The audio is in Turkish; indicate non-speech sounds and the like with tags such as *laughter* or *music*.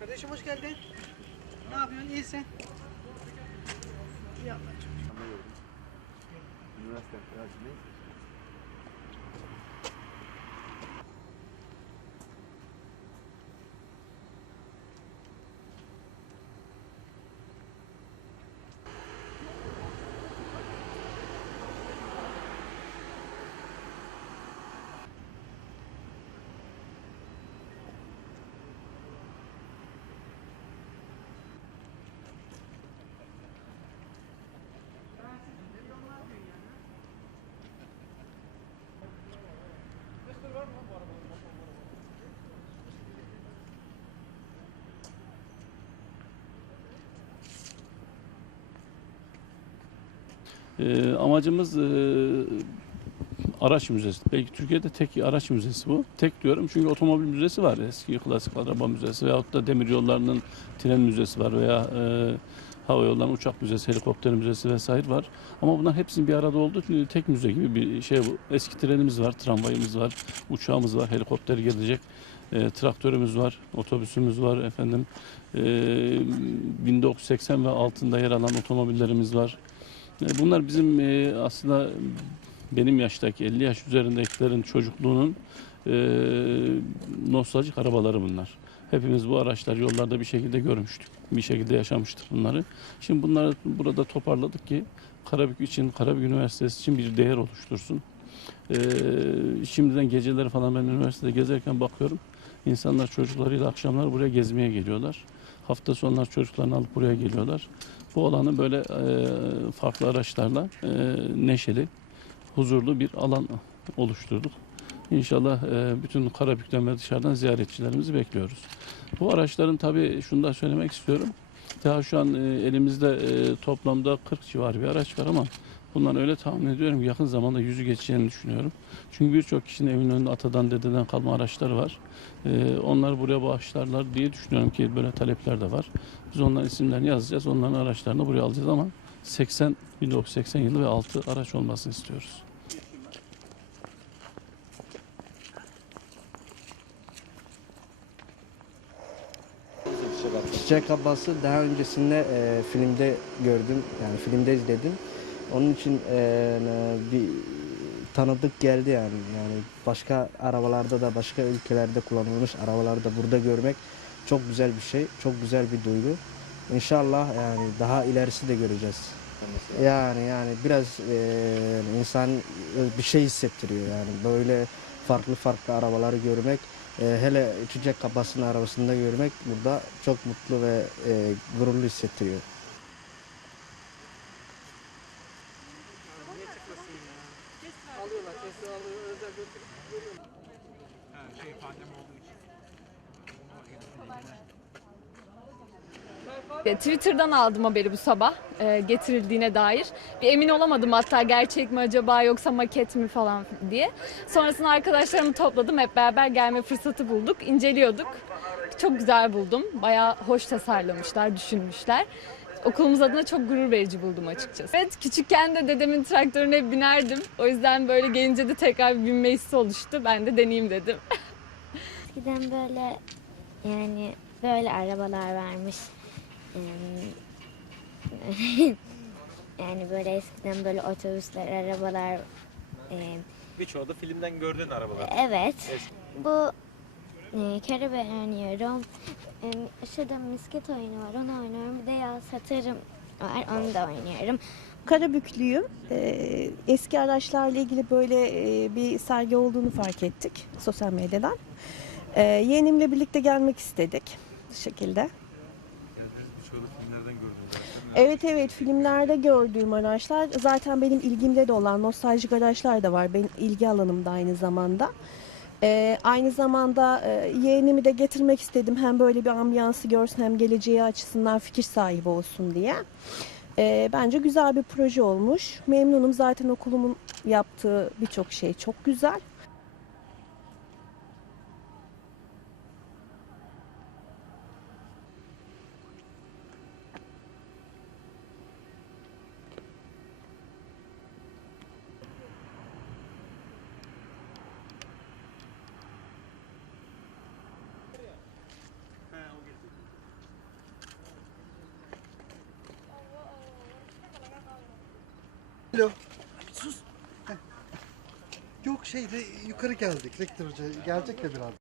Kardeşim hoş geldin. Ne yapıyorsun? İyisin. İyi Allah'ım. Üniversite öğrencisi. Ee, amacımız e, araç müzesi. Belki Türkiye'de tek araç müzesi bu. Tek diyorum çünkü otomobil müzesi var. Eski klasik araba müzesi veyahut da demir yollarının tren müzesi var veya e, hava yollarının uçak müzesi, helikopter müzesi vesaire var. Ama bunlar hepsinin bir arada olduğu için tek müze gibi bir şey bu. Eski trenimiz var, tramvayımız var, uçağımız var, helikopter gelecek. E, traktörümüz var, otobüsümüz var efendim. E, 1980 ve altında yer alan otomobillerimiz var. E, Bunlar bizim e, aslında benim yaştaki 50 yaş üzerindekilerin çocukluğunun e, nostaljik arabaları bunlar. Hepimiz bu araçlar yollarda bir şekilde görmüştük. Bir şekilde yaşamıştık bunları. Şimdi bunları burada toparladık ki Karabük için, Karabük Üniversitesi için bir değer oluştursun. Şimdiden geceleri falan ben üniversitede gezerken bakıyorum. İnsanlar çocuklarıyla akşamlar buraya gezmeye geliyorlar. Hafta sonları çocuklarını alıp buraya geliyorlar. Bu alanı böyle e, farklı araçlarla e, neşeli, huzurlu bir alan oluşturduk. İnşallah e, bütün Karabük'ten ve dışarıdan ziyaretçilerimizi bekliyoruz. Bu araçların tabii şunu da söylemek istiyorum. Daha şu an elimizde toplamda 40 civarı bir araç var ama bundan öyle tahmin ediyorum ki yakın zamanda yüzü geçeceğini düşünüyorum. Çünkü birçok kişinin evinin önünde atadan dededen kalma araçları var. E, onları buraya bağışlarlar diye düşünüyorum ki böyle talepler de var. Biz onların isimlerini yazacağız. Onların araçlarını buraya alacağız ama 80 1980 yılı ve altı araç olmasını istiyoruz. Çiçek Abbas'ı daha öncesinde e, filmde gördüm. Yani filmde izledim. Onun için e, bir tanıdık geldi yani. Yani başka arabalarda da başka ülkelerde kullanılmış arabalarda burada görmek çok güzel bir şey. Çok güzel bir duygu. İnşallah yani daha ilerisi de göreceğiz. Yani yani biraz e, insan bir şey hissettiriyor yani böyle farklı farklı arabaları görmek e, hele Çiçek Kabası'nın arabasında görmek burada çok mutlu ve e, gururlu hissettiriyor. Twitter'dan aldım haberi bu sabah e, getirildiğine dair. Bir emin olamadım hatta gerçek mi acaba yoksa maket mi falan diye. Sonrasında arkadaşlarımı topladım hep beraber gelme fırsatı bulduk, inceliyorduk. Çok güzel buldum. Bayağı hoş tasarlamışlar, düşünmüşler. Okulumuz adına çok gurur verici buldum açıkçası. Evet küçükken de dedemin traktörüne binerdim. O yüzden böyle gelince de tekrar bir binme hissi oluştu. Ben de deneyeyim dedim. *laughs* Eskiden böyle yani böyle arabalar varmış. *laughs* Yani böyle eskiden böyle otobüsler, arabalar. e, Birçoğu da filmden gördüğün arabalar. evet. Eski. Bu e, karabe oynuyorum. E, şurada misket oyunu var, onu oynuyorum. Bir de yağ satarım var, onu da oynuyorum. Karabüklüyüm. Ee, eski araçlarla ilgili böyle e, bir sergi olduğunu fark ettik sosyal medyadan. Ee, yeğenimle birlikte gelmek istedik bu şekilde. Evet evet filmlerde gördüğüm araçlar zaten benim ilgimde de olan nostaljik araçlar da var. Benim ilgi alanımda aynı zamanda. Ee, aynı zamanda e, yeğenimi de getirmek istedim. Hem böyle bir ambiyansı görsün hem geleceği açısından fikir sahibi olsun diye. Ee, bence güzel bir proje olmuş. Memnunum zaten okulumun yaptığı birçok şey çok güzel. Alo. Sus. Yok şeyde yukarı geldik. Rektör hoca gelecek de biraz.